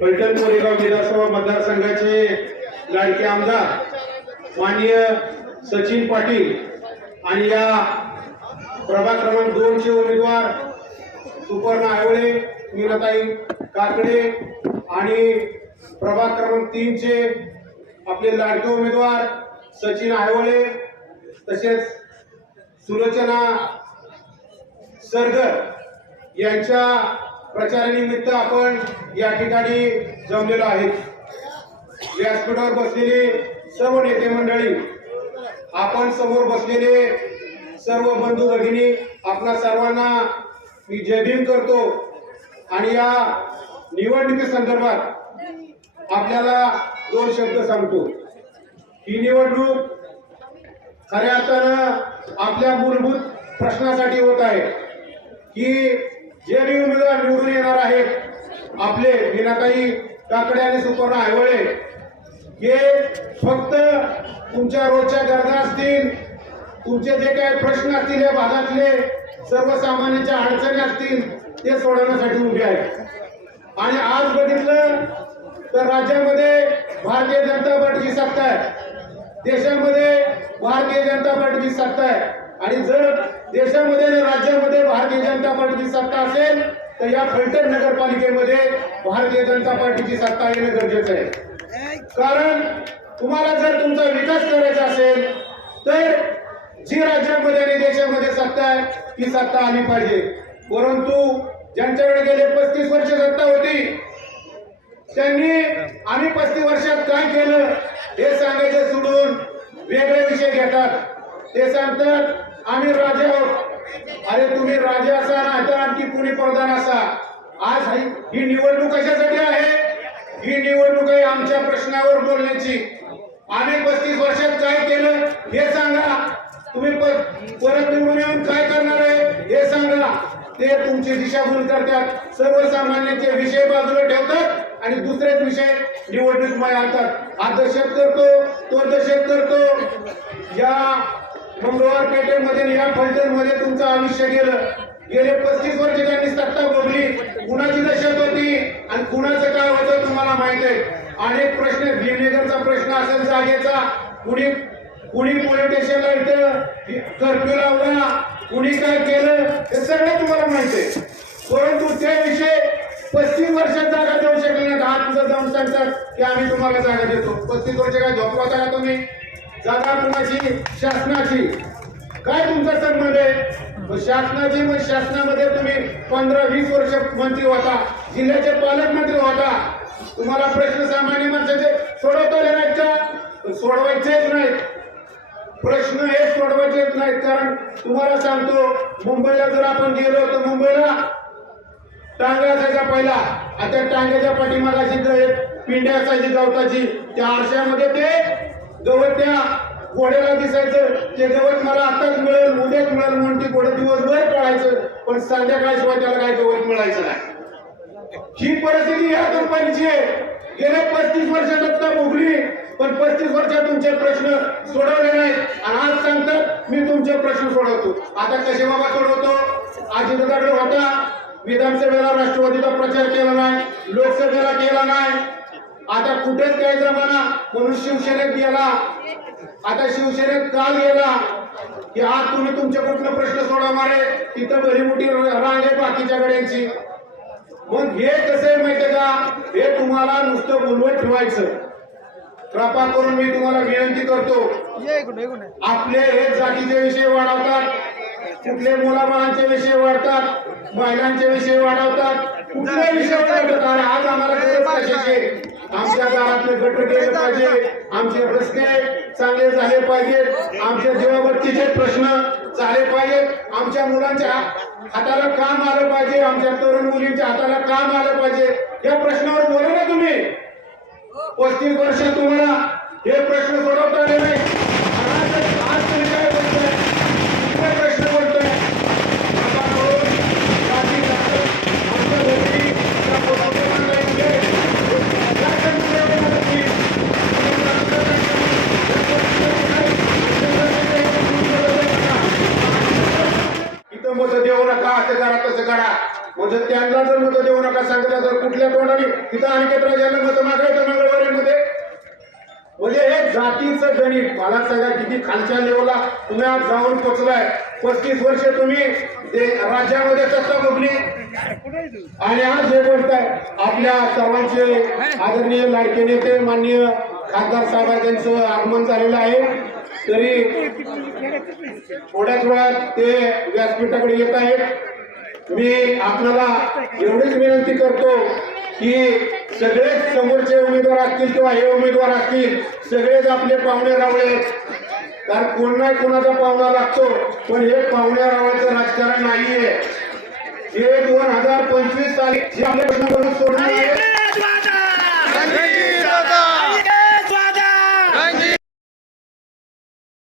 फलटण कोरेगाव विधानसभा मतदारसंघाचे लाडके आमदार माननीय सचिन पाटील आणि या प्रभाग क्रमांक दोनचे उमेदवार सुपर्णा आयवळे मीनाताई काकडे आणि प्रभाग क्रमांक तीनचे आपले लाडके उमेदवार सचिन आयवळे तसेच सुलोचना सरगर यांच्या प्रचारानिमित्त आपण या ठिकाणी जमलेलो आहेत. व्यासपीठावर बसलेले सर्व नेते मंडळी आपण समोर बसलेले सर्व बंधू भगिनी आपल्या सर्वांना मी जय भीम करतो. आणि या निवडणुकी संदर्भात आपल्याला दोन शब्द सांगतो. ही निवडणूक खऱ्या अर्थानं आपल्या मूलभूत प्रश्नासाठी होत आहे की जे बी उमेदवार निवडून येणार आहेत. आपले मीनाताई काकडे आणि सुपर्ण आयवळे. हे फक्त तुमच्या रोजच्या गरजा असतील. तुमचे जे काही प्रश्न असतील या भागातले सर्वसामान्यांच्या अडचणी असतील ते सोडवण्यासाठी उभे आहेत. आणि आज बघितलं तर राज्यामध्ये भारतीय जनता पार्टीची सत्ता आहे. देशामध्ये भारतीय जनता पार्टीची सत्ता आहे. आणि जर देशामध्ये राज्यामध्ये भारतीय जनता पार्टीची सत्ता असेल तर या फलटण नगरपालिकेमध्ये भारतीय जनता पार्टीची सत्ता येणं गरजेचं आहे. कारण तुम्हाला जर तुमचा विकास करायचा असेल तर जी राज्यामध्ये आणि देशामध्ये सत्ता आहे ती सत्ता आली पाहिजे. परंतु ज्यांच्याकडे गेले पस्तीस वर्ष सत्ता होती त्यांनी आम्ही पस्तीस वर्षात काय केलं हे सांगायचं सोडून वेगळे विषय घेतात. ते सांगतात आम्ही राजे आहोत. अरे तुम्ही राजे असा ना तर आणखी कुणी प्रधान असा? आज ही निवडणूक कशासाठी आहे? ही निवडणूक आहे आमच्या प्रश्नावर बोलण्याची. आम्ही पस्तीस वर्षात काय केलं हे सांगा. तुम्ही प- परत निवडून येऊन काय करणार आहे हे सांगा. ते तुमची दिशाभूल करतात. सर्वसामान्यांचे विषय बाजूला ठेवतात आणि दुसरेच विषय निवडणूकमध्ये आणतात. हा दशक करतो तो दशक करतो. या मंगळवार पेठेमध्ये या फलटणमध्ये तुमचं आयुष्य गेलं. गेले पस्तीस वर्ष त्यांनी सत्ता भोगली. कुणाची दशक होती आणि कुणाचं काय होतं तुम्हाला माहीत आहे? अनेक प्रश्न भीमनगरचा प्रश्न असेल जागेचा. कुणी कुणी पोलीस स्टेशनला इथं कर्फ्यू लावला? कुणी काय केलं? हे सगळं तुम्हाला माहीत आहे. परंतु त्या विषय पस्तीस वर्षात जागा देऊ शकले नाही दहा तुझं जाऊन सांगतात की आम्ही तुम्हाला जागा देतो. पस्तीस वर्ष काय झोपवता का तुम्ही? जागा कुणाची शासनाची. काय तुमचा संबंध आहे? मग शासनाची मग शासनामध्ये तुम्ही पंधरा वीस वर्ष मंत्री होता. जिल्ह्याचे पालकमंत्री होता. तुम्हाला प्रश्न सामान्य माणसाचे सोडवता येणार का? सोडवायचेच नाहीत. प्रश्न हे सोडवायचेच नाहीत कारण तुम्हाला सांगतो मुंबईला जर आपण गेलो तर मुंबईला टांगा असायचा पहिला आता टांग्याच्या पाठीमागाची पिंड्या असायची गवताची त्या आरशामध्ये ते गवत त्या घोड्याला दिसायचं. ते गवत मला आताच मिळेल उद्याच मिळेल म्हणून ती घोडं दिवसभर पळायचं. पण संध्याकाळशिवाय त्याला काय गवत मिळायचं नाही. ही परिस्थिती या कंपनीची आहे. गेल्या पस्तीस वर्षात आता उघडली पण पस्तीस वर्षात तुमचे प्रश्न सोडवले नाहीत. आणि आज सांगतात मी तुमचे प्रश्न सोडवतो. आता कसे बाबा सोडवतो? अजितदाकडे होता. विधानसभेला राष्ट्रवादीचा प्रचार केला नाही. लोकसभेला केला नाही. आता कुठेच काय जमाना म्हणून शिवसेनेत गेला. आता शिवसेनेत का गेला. की आज तुम्ही तुमचे कुठले प्रश्न सोडवणार आहे तिथं भरी मोठी रांग आहे बाकीच्या गड्यांची. मग हे कसं आहे माहितीये का? हे तुम्हाला नुसतं बोलवत ठेवायचं. कृपा करून मी तुम्हाला विनंती करतो. आपले हे जातीचे विषय वाढवतात. कुठले मुलाबाळांचे विषय वाढतात महिलांचे विषय वाढवतात कुठले विषय वाढवतात आणि आज आम्हाला? आमच्या गावातले गटर गेले पाहिजे आमचे रस्ते चांगले झाले पाहिजेत आमच्या जीवावरतीचे प्रश्न झाले पाहिजेत आमच्या मुलांच्या हाताला काम आलं पाहिजे आमच्या तरुण मुलींच्या हाताला काम आलं पाहिजे. या प्रश्नावर बोला ना तुम्ही. पस्तीस वर्षात तुम्हाला हे प्रश्न सोडवता नाही. करा म्हणजे त्यांना जर मत देऊ नका सांगितलं तर कुठल्या कोणाने तिथं अनिकेत राजाला मत मागायचं मंगळवारीमध्ये. म्हणजे हे जातीचं गणित मला सांगा किती खालच्या लेवलला तुम्ही आज जाऊन पोचलाय. पस्तीस वर्ष तुम्ही राज्यामध्ये सत्ता बघली आणि आज हे बोलताय आपल्या सर्वांचे आदरणीय लाडके नेते माननीय खासदार साहेब यांचं आगमन झालेलं आहे. तरी थोड्याच वेळात ते व्यासपीठाकडे येत आहेत. मी आपल्याला एवढीच विनंती करतो की सगळेच समोरचे उमेदवार असतील किंवा हे उमेदवार असतील सगळेच आपले पाहुणे रावळे. कारण कोण नाही कोणाचा पाहुणा लागतो पण हे पाहुण्या रावळचं राजकारण नाहीये. हे दोन हजार पंचवीस साली आपल्या प्रश्न सोडणार आहे.